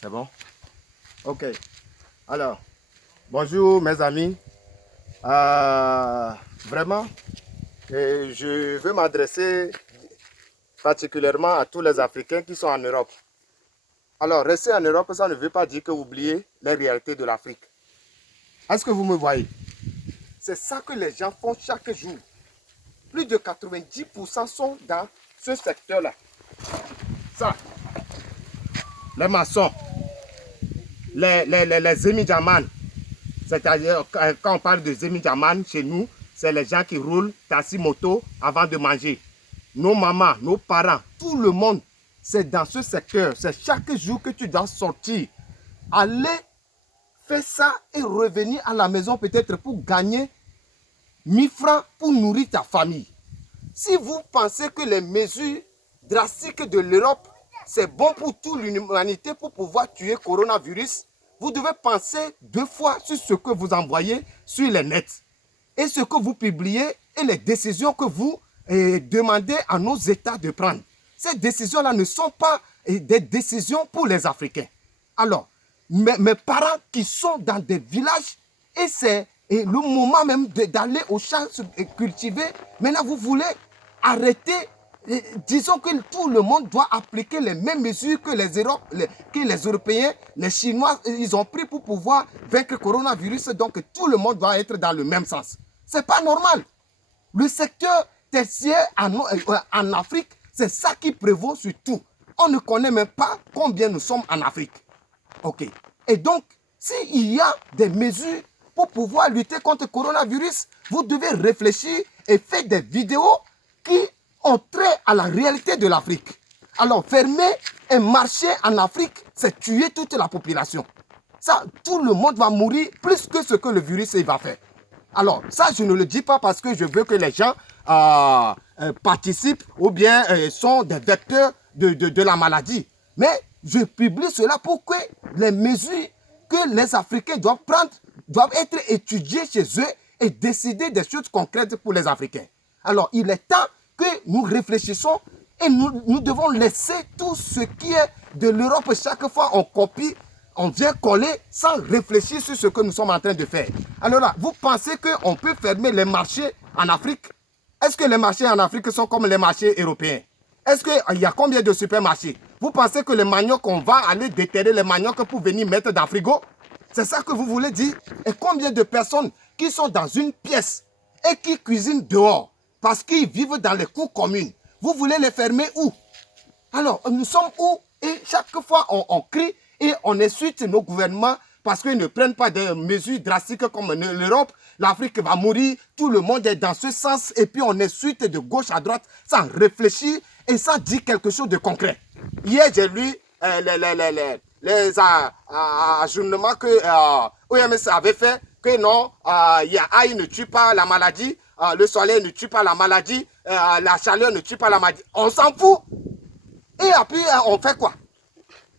C'est bon? Ok. Alors, bonjour mes amis. Vraiment, je veux m'adresser particulièrement à tous les Africains qui sont en Europe. Alors, rester en Europe, ça ne veut pas dire que vous oubliez les réalités de l'Afrique. Est-ce que vous me voyez? C'est ça que les gens font chaque jour. Plus de 90% sont dans ce secteur-là. Ça, les maçons, les Zemi-Djaman. C'est-à-dire, quand on parle de Zemi-Djaman, chez nous, c'est les gens qui roulent taxi-moto avant de manger. Nos mamans, nos parents, tout le monde, c'est dans ce secteur. C'est chaque jour que tu dois sortir. Aller faire ça et revenir à la maison peut-être pour gagner 1000 francs pour nourrir ta famille. Si vous pensez que les mesures drastiques de l'Europe, c'est bon pour toute l'humanité pour pouvoir tuer coronavirus, vous devez penser 2 fois sur ce que vous envoyez sur les nets et ce que vous publiez et les décisions que vous demandez à nos États de prendre. Ces décisions-là ne sont pas des décisions pour les Africains. Alors, mes parents qui sont dans des villages, et c'est le moment même d'aller au champ cultiver, maintenant vous voulez arrêter. Disons que tout le monde doit appliquer les mêmes mesures que les Européens, les Chinois, ils ont pris pour pouvoir vaincre le coronavirus. Donc tout le monde doit être dans le même sens. Ce n'est pas normal. Le secteur tertiaire en Afrique, c'est ça qui prévaut sur tout. On ne connaît même pas combien nous sommes en Afrique. Ok. Et donc, s'il y a des mesures pour pouvoir lutter contre le coronavirus, vous devez réfléchir et faire des vidéos qui ont trait à la réalité de l'Afrique. Alors, fermer un marché en Afrique, c'est tuer toute la population. Ça, tout le monde va mourir plus que ce que le virus va faire. Alors, ça, je ne le dis pas parce que je veux que les gens participent ou bien sont des vecteurs de la maladie. Mais je publie cela pour que les mesures que les Africains doivent prendre doivent être étudiées chez eux et décider des choses concrètes pour les Africains. Alors, il est temps que nous réfléchissons et nous devons laisser tout ce qui est de l'Europe. Chaque fois, on copie, on vient coller sans réfléchir sur ce que nous sommes en train de faire. Alors là, vous pensez qu'on peut fermer les marchés en Afrique? Est-ce que les marchés en Afrique sont comme les marchés européens? Est-ce qu'il y a combien de supermarchés? Vous pensez que les maniocs, on va aller déterrer les maniocs pour venir mettre dans le frigo? C'est ça que vous voulez dire? Et combien de personnes qui sont dans une pièce et qui cuisinent dehors parce qu'ils vivent dans les cours communes? Vous voulez les fermer où? Alors, nous sommes où? Et chaque fois, on crie et on insulte nos gouvernements parce qu'ils ne prennent pas des mesures drastiques comme l'Europe. L'Afrique va mourir, tout le monde est dans ce sens et puis on insulte de gauche à droite sans réfléchir et sans dire quelque chose de concret. Hier, j'ai lu les ajournements que OMS avait fait, que non, AI ne tue pas la maladie, le soleil ne tue pas la maladie, la chaleur ne tue pas la maladie. On s'en fout. Et après, on fait quoi?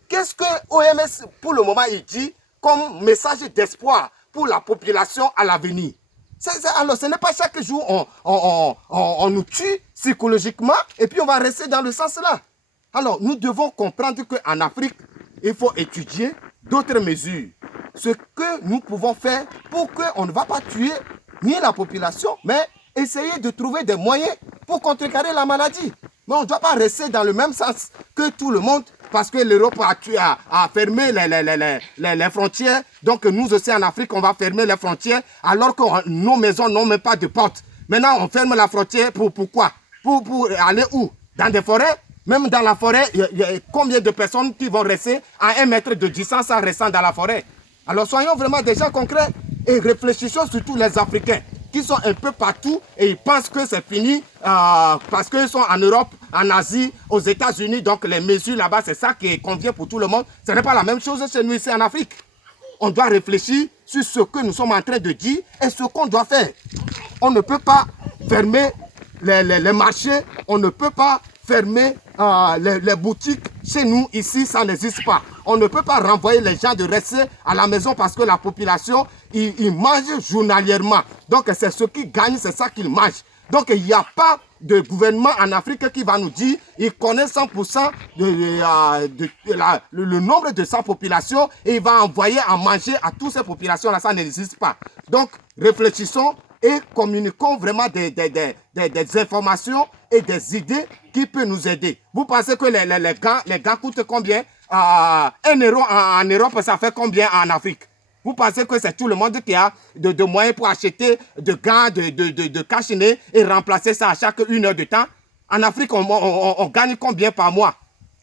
Qu'est-ce que OMS, pour le moment, il dit comme message d'espoir pour la population à l'avenir? Alors, ce n'est pas chaque jour on nous tue psychologiquement et puis on va rester dans le sens là. Alors, nous devons comprendre qu'en Afrique, il faut étudier d'autres mesures. Ce que nous pouvons faire pour qu'on ne va pas tuer ni la population, mais essayer de trouver des moyens pour contrecarrer la maladie. Mais on ne doit pas rester dans le même sens que tout le monde parce que l'Europe a fermé les frontières. Donc nous aussi en Afrique, on va fermer les frontières alors que nos maisons n'ont même pas de porte. Maintenant, on ferme la frontière pourquoi? Pour aller où? Dans des forêts? Même dans la forêt, il y a combien de personnes qui vont rester à 1 mètre de distance en restant dans la forêt? Alors soyons vraiment des gens concrets et réfléchissons surtout les Africains qui sont un peu partout et ils pensent que c'est fini parce qu'ils sont en Europe, en Asie, aux États-Unis. Donc les mesures là-bas, c'est ça qui convient pour tout le monde. Ce n'est pas la même chose chez nous ici en Afrique. On doit réfléchir sur ce que nous sommes en train de dire et ce qu'on doit faire. On ne peut pas fermer les marchés, on ne peut pas fermer les boutiques. Chez nous, ici, ça n'existe pas. On ne peut pas renvoyer les gens de rester à la maison parce que la population, ils mangent journalièrement. Donc, c'est ce qu'ils gagnent, c'est ça qu'ils mangent. Donc, il n'y a pas de gouvernement en Afrique qui va nous dire il connaît 100% le nombre de sa population et il va envoyer à manger à toutes ces populations-là. Ça n'existe pas. Donc, réfléchissons et communiquons vraiment des informations et des idées qui peuvent nous aider. Vous pensez que les gants coûtent combien? 1 euro en Europe, ça fait combien en Afrique? Vous pensez que c'est tout le monde qui a de moyens pour acheter de gants, de cache-nez et remplacer ça à chaque 1 heure de temps? En Afrique, on gagne combien par mois?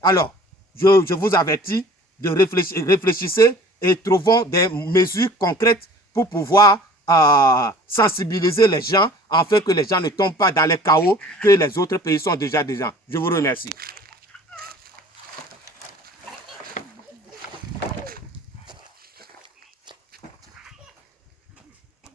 Alors, je vous avertis de réfléchissez et trouvons des mesures concrètes pour pouvoir sensibiliser les gens afin que les gens ne tombent pas dans les chaos que les autres pays sont déjà. Je vous remercie.